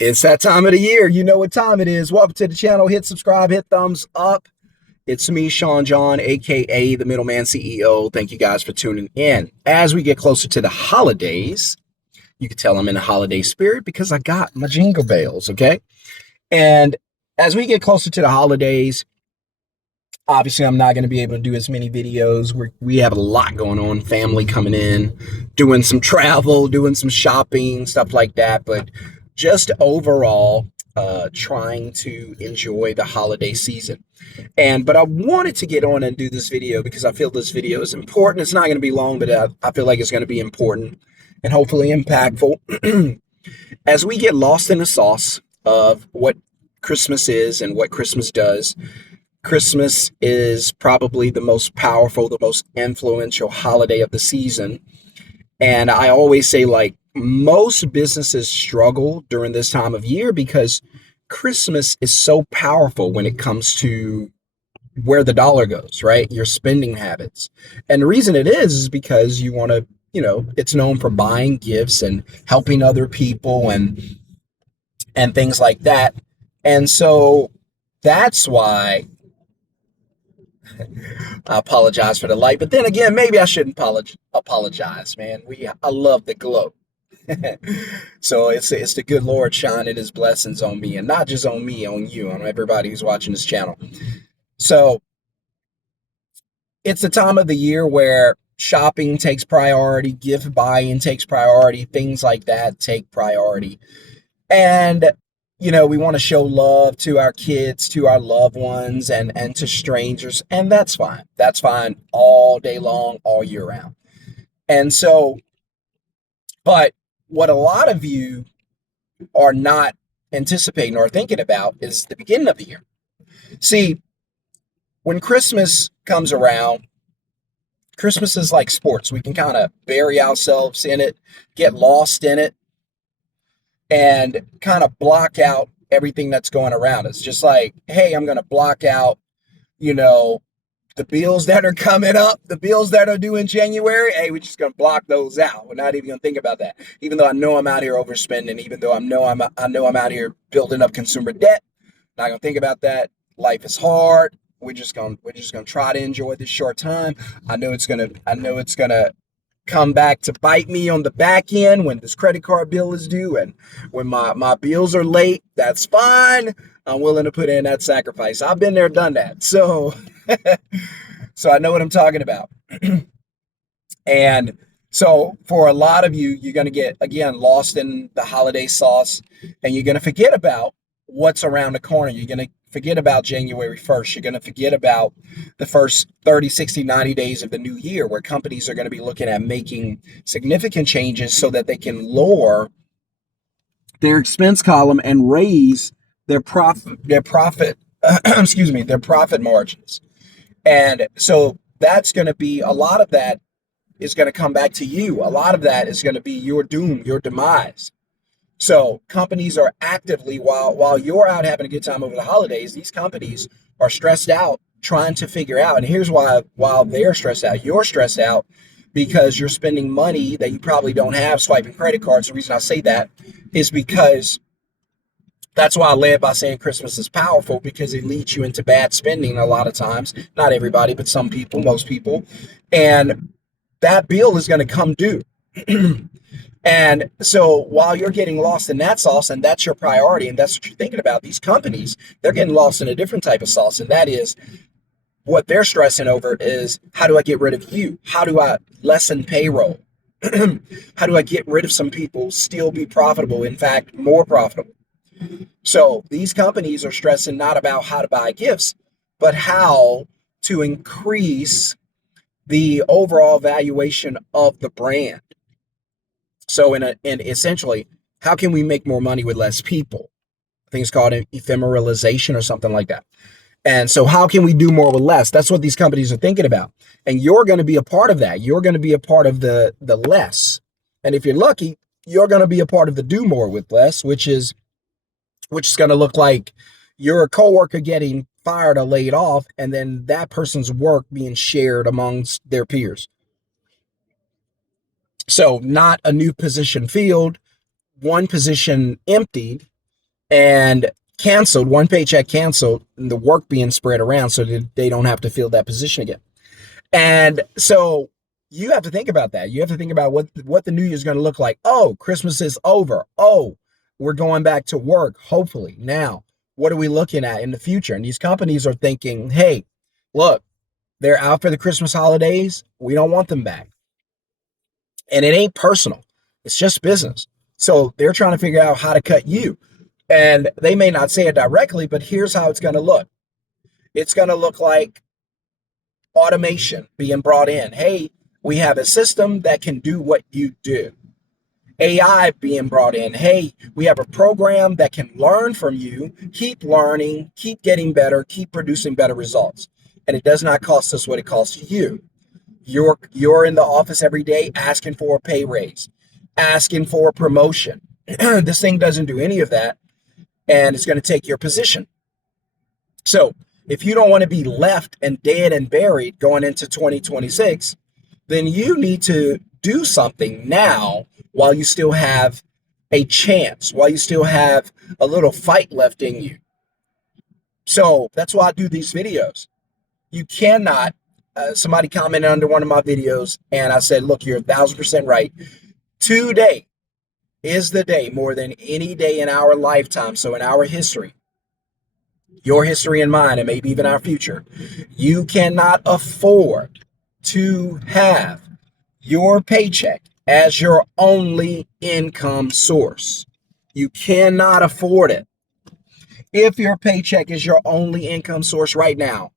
It's that time of the year. You know what time it is. Welcome to the channel. Hit subscribe, hit thumbs up. It's me, Shon-Jhon, aka the Middleman CEO. Thank you guys for tuning in. As we get closer to the holidays, you can tell I'm in the holiday spirit because I got my jingle bells, okay? And as we get closer to the holidays, obviously I'm not going to be able to do as many videos. We have a lot going on, family coming in, doing some travel, doing some shopping, stuff like that. But just overall, trying to enjoy the holiday season. But I wanted to get on and do this video because I feel this video is important. It's not going to be long, but I feel like it's going to be important and hopefully impactful. As we get lost in the sauce of what Christmas is and what Christmas does, Christmas is probably the most powerful, the most influential holiday of the season. And I always say, like, most businesses struggle during this time of year because Christmas is so powerful when it comes to where the dollar goes, right? Your spending habits. And the reason it is because you want to, it's known for buying gifts and helping other people and things like that. And so that's why I apologize for the light. But then again, maybe I shouldn't apologize, man. I love the glow. So it's the good Lord shining his blessings on me, and not just on me, on you, on everybody who's watching this channel. So it's the time of the year where shopping takes priority, gift buying takes priority, things like that take priority. And we want to show love to our kids, to our loved ones, and to strangers, and that's fine. That's fine all day long, all year round. And so, but what a lot of you are not anticipating or thinking about is the beginning of the year. See, when Christmas comes around, Christmas is like sports. We can kind of bury ourselves in it, get lost in it, and kind of block out everything that's going around us. Just like, hey, I'm going to block out, the bills that are coming up, the bills that are due in January. Hey, we're just going to block those out. We're not even going to think about that. Even though I know I'm out here overspending, even though I know I'm out here building up consumer debt, not going to think about that. Life is hard. We're just going to try to enjoy this short time. I know it's going to come back to bite me on the back end when this credit card bill is due and when my bills are late. That's fine. I'm willing to put in that sacrifice. I've been there, done that. So I know what I'm talking about. And so for a lot of you, you're going to get, again, lost in the holiday sauce, and you're going to forget about what's around the corner. You're going to forget about January 1st. You're going to forget about the first 30, 60, 90 days of the new year, where companies are going to be looking at making significant changes so that they can lower their expense column and raise their profit, their profit margins. And so that's going to be, a lot of that is going to come back to you. A lot of that is going to be your doom, your demise. So companies are actively, while you're out having a good time over the holidays, these companies are stressed out trying to figure out. And here's why: while they're stressed out, you're stressed out because you're spending money that you probably don't have swiping credit cards. The reason I say that is because that's why I led by saying Christmas is powerful, because it leads you into bad spending a lot of times. Not everybody, but some people, most people. And that bill is going to come due. And so while you're getting lost in that sauce, and that's your priority, and that's what you're thinking about, these companies, they're getting lost in a different type of sauce. And that is, what they're stressing over is, how do I get rid of you? How do I lessen payroll? How do I get rid of some people, still be profitable, in fact, more profitable? So these companies are stressing not about how to buy gifts, but how to increase the overall valuation of the brand. So and essentially, how can we make more money with less people? I think it's called an ephemeralization or something like that. And so how can we do more with less? That's what these companies are thinking about. And you're going to be a part of that. You're going to be a part of the less. And if you're lucky, you're going to be a part of the do more with less, which is going to look like you're a coworker getting fired or laid off, and then that person's work being shared amongst their peers. So not a new position filled, one position emptied, and canceled, one paycheck canceled, and the work being spread around so that they don't have to fill that position again. And so you have to think about that. You have to think about what the new year is going to look like. Oh, Christmas is over. Oh, we're going back to work, hopefully. Now, what are we looking at in the future? And these companies are thinking, hey, look, they're out for the Christmas holidays. We don't want them back. And it ain't personal. It's just business. So they're trying to figure out how to cut you. And they may not say it directly, but here's how it's going to look. It's going to look like automation being brought in. Hey, we have a system that can do what you do. AI being brought in. Hey, we have a program that can learn from you, keep learning, keep getting better, keep producing better results. And it does not cost us what it costs you. You're in the office every day asking for a pay raise, asking for a promotion. This thing doesn't do any of that, and it's going to take your position. So if you don't want to be left and dead and buried going into 2026, then you need to do something now while you still have a chance, while you still have a little fight left in you. So that's why I do these videos. You cannot, somebody commented under one of my videos, and I said, look, you're 1,000% right. Today is the day more than any day in our lifetime. So in our history, your history and mine, and maybe even our future, you cannot afford to have your paycheck as your only income source. You cannot afford it. If your paycheck is your only income source right now,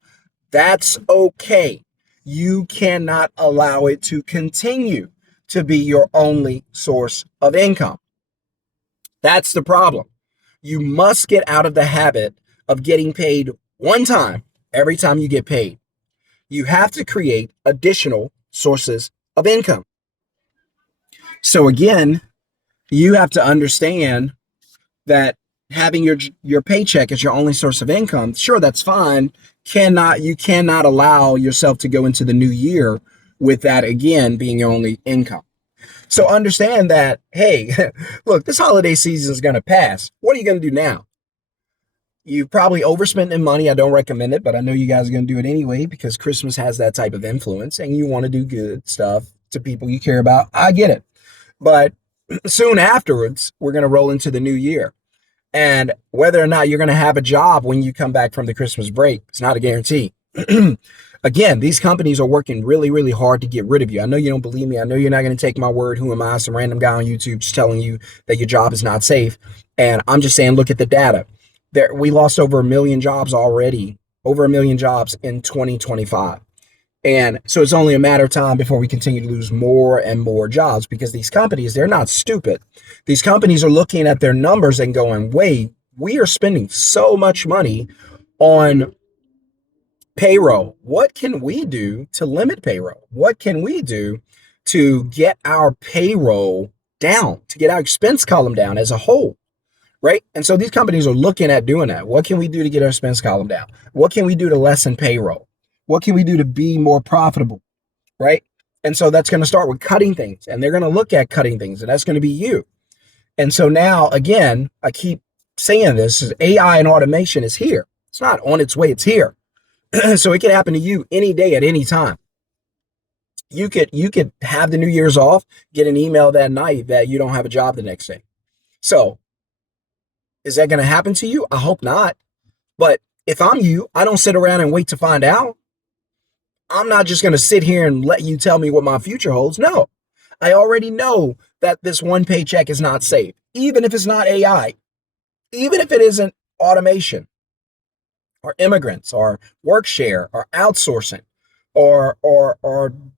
that's okay. You cannot allow it to continue to be your only source of income. That's the problem. You must get out of the habit of getting paid one time every time you get paid. You have to create additional sources of income. So again, you have to understand that having your paycheck as your only source of income, sure, that's fine. You cannot allow yourself to go into the new year with that again being your only income. So understand that, hey, look, this holiday season is going to pass. What are you going to do now? You probably overspent in money. I don't recommend it, but I know you guys are going to do it anyway because Christmas has that type of influence and you want to do good stuff to people you care about. I get it. But soon afterwards, we're going to roll into the new year. And whether or not you're going to have a job when you come back from the Christmas break, it's not a guarantee. Again, these companies are working really, really hard to get rid of you. I know you don't believe me. I know you're not going to take my word. Who am I? Some random guy on YouTube just telling you that your job is not safe. And I'm just saying, look at the data. We lost over 1 million jobs already, over 1 million jobs in 2025. And so it's only a matter of time before we continue to lose more and more jobs because these companies, they're not stupid. These companies are looking at their numbers and going, wait, we are spending so much money on payroll. What can we do to limit payroll? What can we do to get our payroll down, to get our expense column down as a whole? Right? And so these companies are looking at doing that. What can we do to get our expense column down? What can we do to lessen payroll? What can we do to be more profitable? Right? And so that's going to start with cutting things. And they're going to look at cutting things. And that's going to be you. And so now, again, I keep saying this, is AI and automation is here. It's not on its way. It's here. So it can happen to you any day at any time. You could have the New Year's off, get an email that night that you don't have a job the next day. So is that going to happen to you? I hope not. But if I'm you, I don't sit around and wait to find out. I'm not just going to sit here and let you tell me what my future holds. No, I already know that this one paycheck is not safe, even if it's not AI, even if it isn't automation or immigrants or work share or outsourcing or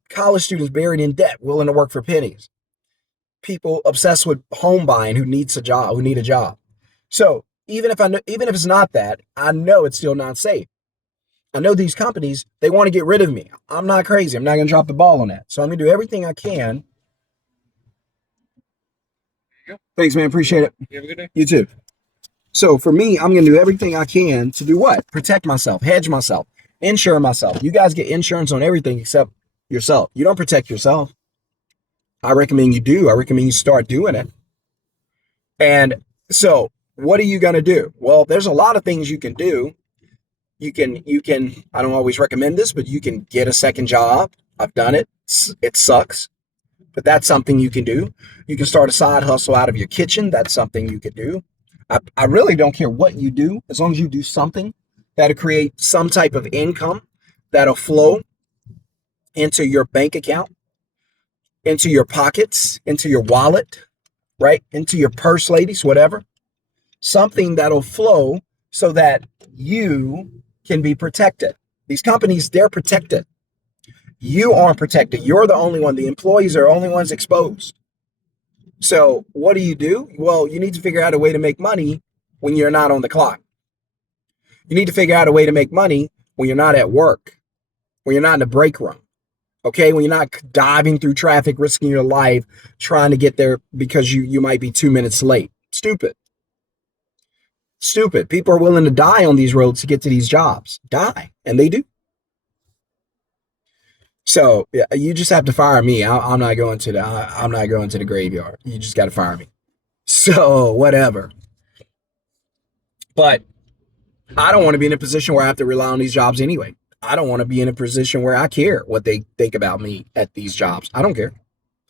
college students buried in debt, willing to work for pennies, people obsessed with home buying who need a job. So even if it's not that, I know it's still not safe. I know these companies, they want to get rid of me. I'm not crazy. I'm not going to drop the ball on that. So I'm going to do everything I can. Thanks, man. Appreciate it. You have a good day. You too. So for me, I'm going to do everything I can to do what? Protect myself, hedge myself, insure myself. You guys get insurance on everything except yourself. You don't protect yourself. I recommend you do. I recommend you start doing it. And so What are you going to do? Well, there's a lot of things you can do. You can, I don't always recommend this, but you can get a second job. I've done it. It sucks, but that's something you can do. You can start a side hustle out of your kitchen. That's something you could do. I really don't care what you do, as long as you do something that'll create some type of income that'll flow into your bank account, into your pockets, into your wallet, right? Into your purse, ladies, whatever. Something that'll flow so that you can be protected. These companies, they're protected. You aren't protected. You're the only one. The employees are the only ones exposed. So what do? Well, you need to figure out a way to make money when you're not on the clock. You need to figure out a way to make money when you're not at work, when you're not in the break room. Okay, when you're not diving through traffic, risking your life, trying to get there because you might be 2 minutes late. Stupid. Stupid. People are willing to die on these roads to get to these jobs. Die. And they do. So yeah, you just have to fire me. I'm not going to I'm not going to the graveyard. You just got to fire me. So whatever. But I don't want to be in a position where I have to rely on these jobs anyway. I don't want to be in a position where I care what they think about me at these jobs. I don't care.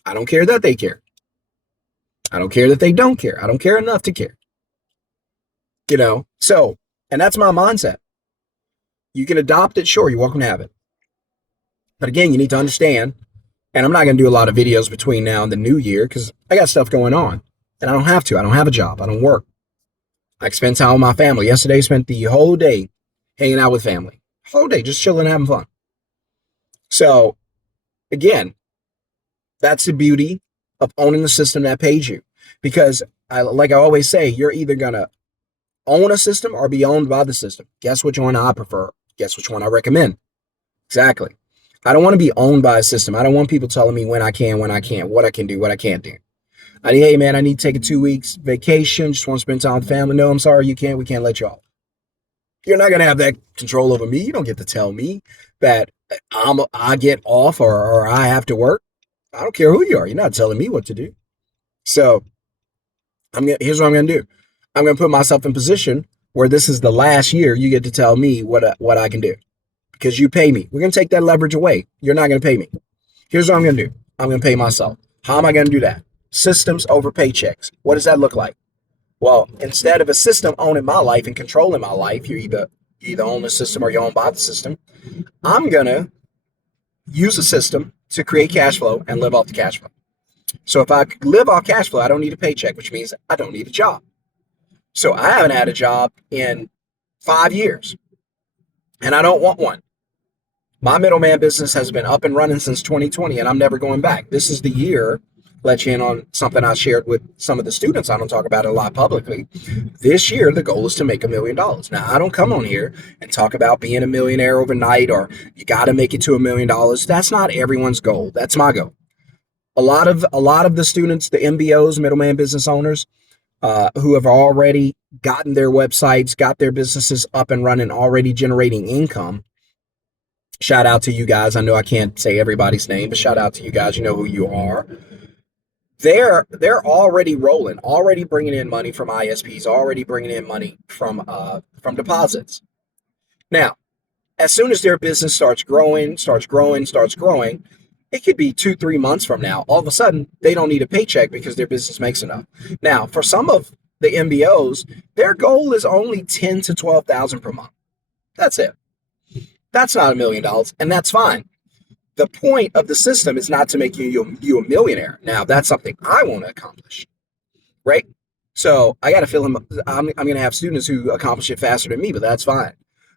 I don't care that they care. I don't care that they don't care. I don't care enough to care. So, and that's my mindset. You can adopt it. Sure. You're welcome to have it. But again, you need to understand, and I'm not going to do a lot of videos between now and the new year because I got stuff going on and I don't have to. I don't have a job. I don't work. I spend time with my family. Yesterday, I spent the whole day hanging out with family. Whole day, just chilling and having fun. So again, that's the beauty of owning a system that pays you. Because like I always say, you're either going to own a system or be owned by the system. Guess which one I prefer? Guess which one I recommend? Exactly. I don't want to be owned by a system. I don't want people telling me when I can, when I can't, what I can do, what I can't do. Hey man, I need to take a 2 weeks vacation. Just want to spend time with family. No, I'm sorry, you can't. We can't let you off. You're not going to have that control over me. You don't get to tell me that I get off or I have to work. I don't care who you are. You're not telling me what to do. So here's what I'm going to do. I'm going to put myself in position where this is the last year you get to tell me what I can do because you pay me. We're going to take that leverage away. You're not going to pay me. Here's what I'm going to do. I'm going to pay myself. How am I going to do that? Systems over paychecks. What does that look like? Well, instead of a system owning my life and controlling my life, you either own the system or you're owned by the system. I'm going to use a system to create cash flow and live off the cash flow. So if I live off cash flow, I don't need a paycheck, which means I don't need a job. So I haven't had a job in 5 years, and I don't want one. My middleman business has been up and running since 2020, and I'm never going back. This is the year, let you in on something I shared with some of the students. I don't talk about it a lot publicly. This year, the goal is to make $1 million. Now, I don't come on here and talk about being a millionaire overnight or you got to make it to $1 million. That's not everyone's goal. That's my goal. A lot of the students, the MBOs, middleman business owners, who have already gotten their websites, got their businesses up and running, already generating income. Shout out to you guys. I know I can't say everybody's name, but shout out to you guys. You know who you are. They're already rolling, already bringing in money from ISPs, already bringing in money from deposits. Now, as soon as their business starts growing, it could be 2-3 months from now. All of a sudden, they don't need a paycheck because their business makes enough. Now, for some of the MBOs, their goal is only $10,000 to $12,000 per month. That's it. That's not $1 million, and that's fine. The point of the system is not to make you a millionaire. Now, that's something I want to accomplish, right? So I got to feel I'm going to have students who accomplish it faster than me, but that's fine.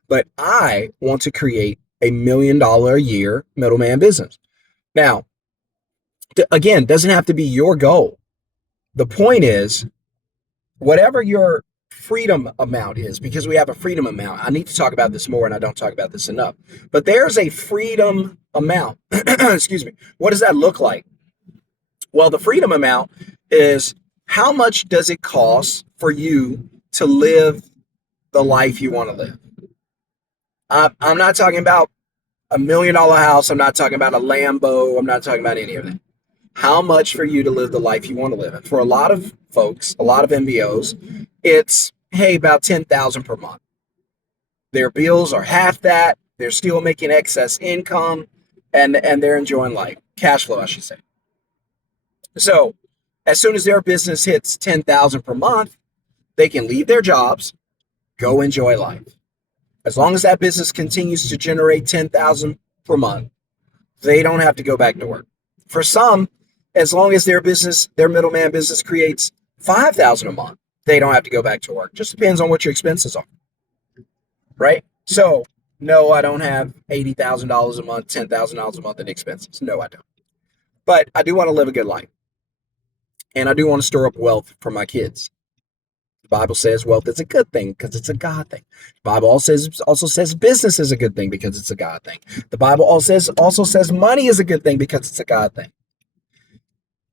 But I want to create $1 million a year middleman business. Now, again, doesn't have to be your goal. The point is, whatever your freedom amount is, because we have a freedom amount. I need to talk about this more, and I don't talk about this enough. But there's a freedom amount. Excuse me. What does that look like? Well, the freedom amount is how much does it cost for you to live the life you want to live? I'm not talking about $1 million house. I'm not talking about a Lambo. I'm not talking about any of that. How much for you to live the life you want to live? And for a lot of folks, a lot of MBOs, it's, hey, about 10,000 per month. Their bills are half that. They're still making excess income, and they're enjoying life. Cash flow, I should say. So as soon as their business hits 10,000 per month, they can leave their jobs, go enjoy life. As long as that business continues to generate 10,000 per month, they don't have to go back to work. For some, as long as their business, their middleman business creates 5,000 a month, they don't have to go back to work. Just depends on what your expenses are, right? So, no, I don't have $80,000 a month, $10,000 a month in expenses. No, I don't. But I do want to live a good life. And I do want to store up wealth for my kids. The Bible says wealth is a good thing because it's a God thing. The Bible also says business is a good thing because it's a God thing. The Bible also says money is a good thing because it's a God thing.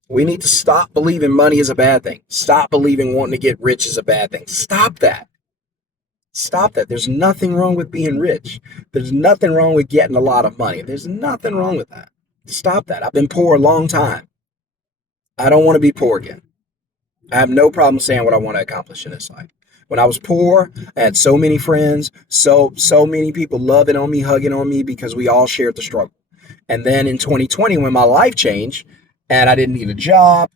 We need to stop believing money is a bad thing. Stop believing wanting to get rich is a bad thing. Stop that. Stop that. There's nothing wrong with being rich. There's nothing wrong with getting a lot of money. There's nothing wrong with that. Stop that. I've been poor a long time. I don't want to be poor again. I have no problem saying what I want to accomplish in this life. When I was poor, I had so many friends, so many people loving on me, hugging on me because we all shared the struggle. And then in 2020, when my life changed and I didn't need a job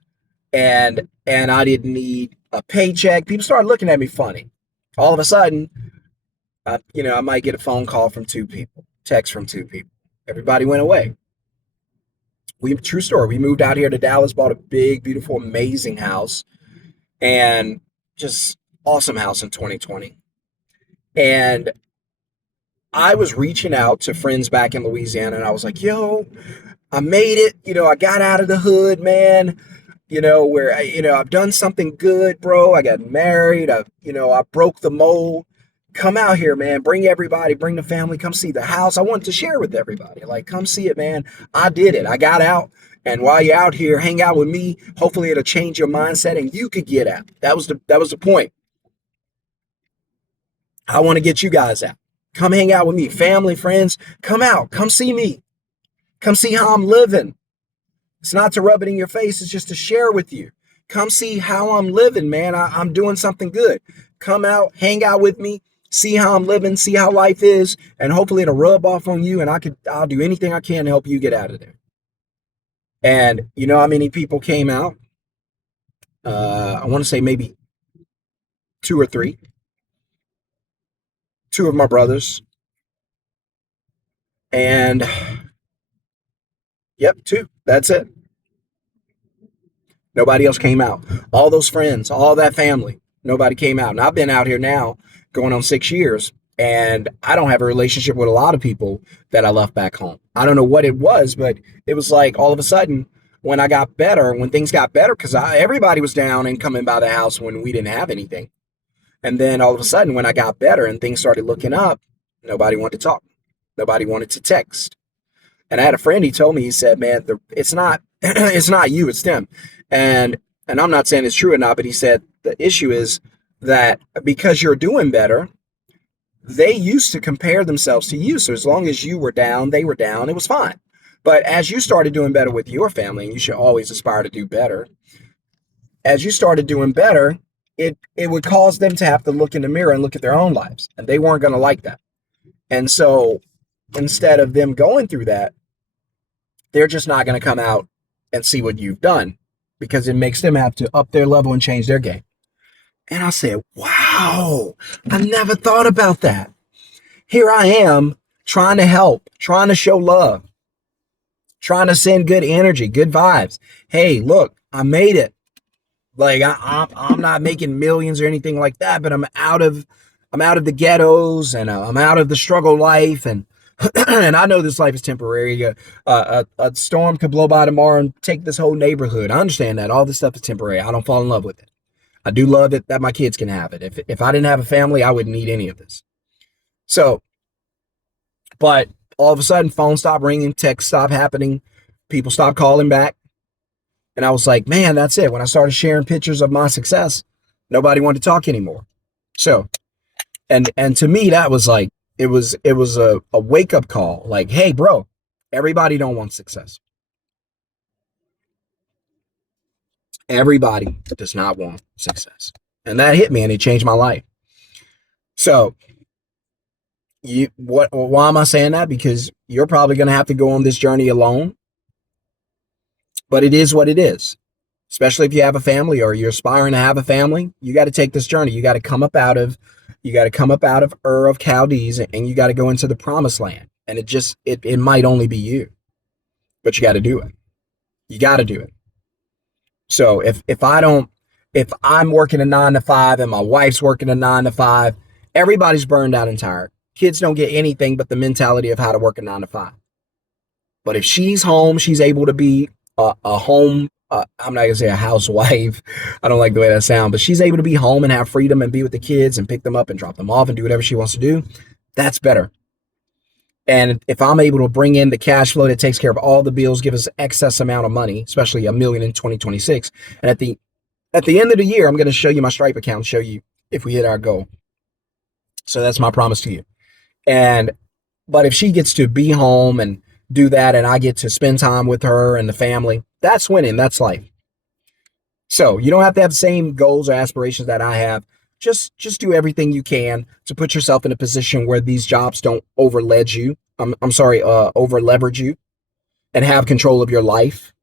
and I didn't need a paycheck, people started looking at me funny. All of a sudden, I might get a phone call from two people, text from two people. Everybody went away. True story. We moved out here to Dallas, bought a big, beautiful, amazing house, and just awesome house in 2020. And I was reaching out to friends back in Louisiana, and I was like, yo, I made it. I got out of the hood, man. Where I've done something good, bro. I got married. I broke the mold. Come out here, man. Bring everybody, bring the family, come see the house. I wanted to share with everybody. Like, come see it, man. I did it. I got out. And while you're out here, hang out with me. Hopefully it'll change your mindset and you could get out. That was the point. I want to get you guys out. Come hang out with me. Family, friends, come out. Come see me. Come see how I'm living. It's not to rub it in your face. It's just to share with you. Come see how I'm living, man. I'm doing something good. Come out, hang out with me, see how I'm living, see how life is, and hopefully it'll rub off on you, and I'll do anything I can to help you get out of there. And you know how many people came out? I want to say maybe two or three. Two of my brothers. And yep, two. That's it. Nobody else came out. All those friends, all that family, nobody came out. And I've been out here now going on 6 years, and I don't have a relationship with a lot of people that I left back home. I don't know what it was, but it was like all of a sudden when things got better, because everybody was down and coming by the house when we didn't have anything. And then all of a sudden when I got better and things started looking up, nobody wanted to talk. Nobody wanted to text. And I had a friend, he told me, he said, man, it's not it's not you, it's them. And I'm not saying it's true or not, but he said the issue is that because you're doing better, they used to compare themselves to you. So as long as you were down, they were down, it was fine. But as you started doing better with your family, and you should always aspire to do better, as you started doing better, it would cause them to have to look in the mirror and look at their own lives. And they weren't going to like that. And so instead of them going through that, they're just not going to come out and see what you've done because it makes them have to up their level and change their game. And I said, wow, I never thought about that. Here I am trying to help, trying to show love, trying to send good energy, good vibes. Hey, look, I made it. Like I'm not making millions or anything like that, but I'm out of the ghettos and I'm out of the struggle life, and and I know this life is temporary. A storm could blow by tomorrow and take this whole neighborhood. I understand that all this stuff is temporary. I don't fall in love with it. I do love it that my kids can have it. If I didn't have a family, I wouldn't need any of this. So, but all of a sudden, phones stopped ringing, texts stopped happening, people stopped calling back. And I was like, man, that's it. When I started sharing pictures of my success, nobody wanted to talk anymore. So, and to me, that was like, it was a wake up call. Like, hey, bro, everybody don't want success. Everybody does not want success. And that hit me and it changed my life. So why am I saying that? Because you're probably going to have to go on this journey alone, but it is what it is. Especially if you have a family or you're aspiring to have a family, you got to take this journey. You got to come up out of Ur of Chaldees, and you got to go into the promised land. And it might only be you, but you got to do it. You got to do it. So if I'm working a 9 to 5 and my wife's working a 9 to 5, everybody's burned out and tired. Kids don't get anything but the mentality of how to work a 9 to 5. But if she's home, she's able to be a home. I'm not gonna say a housewife. I don't like the way that sounds, but she's able to be home and have freedom and be with the kids and pick them up and drop them off and do whatever she wants to do. That's better. And if I'm able to bring in the cash flow that takes care of all the bills, give us excess amount of money, especially $1 million in 2026, and at the end of the year, I'm going to show you my Stripe account, show you if we hit our goal. So that's my promise to you. And but if she gets to be home and do that, and I get to spend time with her and the family, that's winning. That's life. So you don't have to have the same goals or aspirations that I have. Just do everything you can to put yourself in a position where these jobs don't over leverage you. Over leverage you, and have control of your life.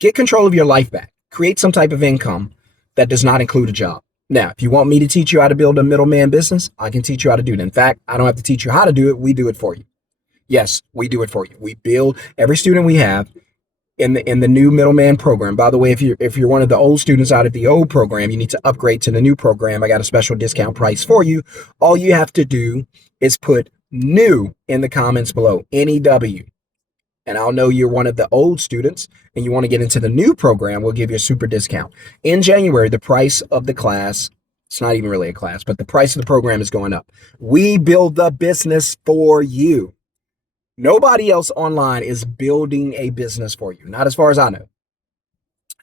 Get control of your life back. Create some type of income that does not include a job. Now, if you want me to teach you how to build a middleman business, I can teach you how to do it. In fact, I don't have to teach you how to do it. We do it for you. Yes, we do it for you. We build every student we have in the new middleman program. By the way, if you're one of the old students out of the old program, you need to upgrade to the new program. I got a special discount price for you. All you have to do is put new in the comments below, NEW. And I'll know you're one of the old students and you want to get into the new program. We'll give you a super discount. In January, the price of the class, it's not even really a class, but the price of the program is going up. We build the business for you. Nobody else online is building a business for you. Not as far as I know.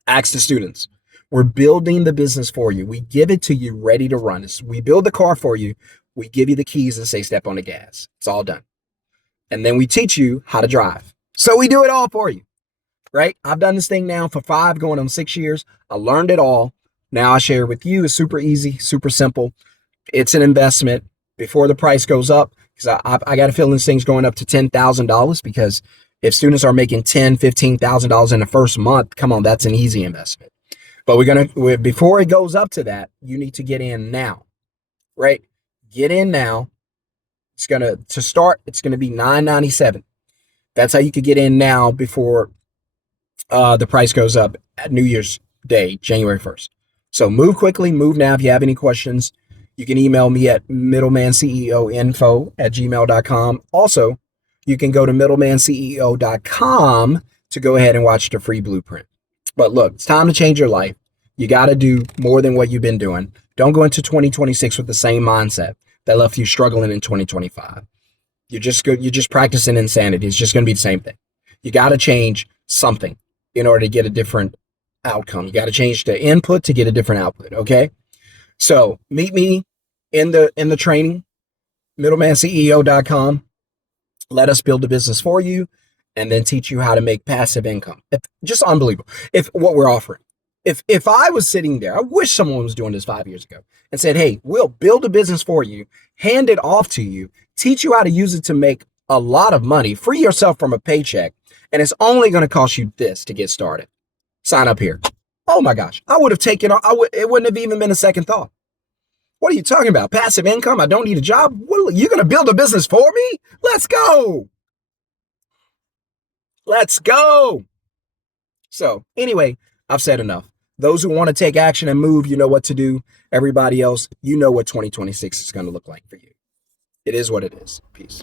Ask the students. We're building the business for you. We give it to you ready to run. We build the car for you. We give you the keys and say, step on the gas. It's all done. And then we teach you how to drive. So we do it all for you, right? I've done this thing now for 5, going on 6 years. I learned it all. Now I share it with you. It's super easy, super simple. It's an investment before the price goes up, because I got to feel this thing's going up to $10,000, because if students are making $10,000, $15,000 in the first month, come on, that's an easy investment. But before it goes up to that, you need to get in now, right? Get in now. To start, it's going to be $9.97. That's how you could get in now before the price goes up at New Year's Day, January 1st. So move quickly, move now. If you have any questions, you can email me at middlemanceoinfo@gmail.com. Also, you can go to middlemanceo.com to go ahead and watch the free blueprint. But look, it's time to change your life. You got to do more than what you've been doing. Don't go into 2026 with the same mindset that left you struggling in 2025. You're just practicing insanity. It's just going to be the same thing. You got to change something in order to get a different outcome. You got to change the input to get a different output. Okay. So meet me in the training, middlemanceo.com. Let us build a business for you and then teach you how to make passive income. Just unbelievable. If what we're offering, if I was sitting there, I wish someone was doing this 5 years ago and said, hey, we'll build a business for you, hand it off to you, teach you how to use it to make a lot of money, free yourself from a paycheck, and it's only going to cost you this to get started. Sign up here. Oh my gosh, I would have taken, it wouldn't have even been a second thought. What are you talking about? Passive income? I don't need a job? You're going to build a business for me? Let's go. Let's go. So anyway, I've said enough. Those who want to take action and move, you know what to do. Everybody else, you know what 2026 is going to look like for you. It is what it is. Peace.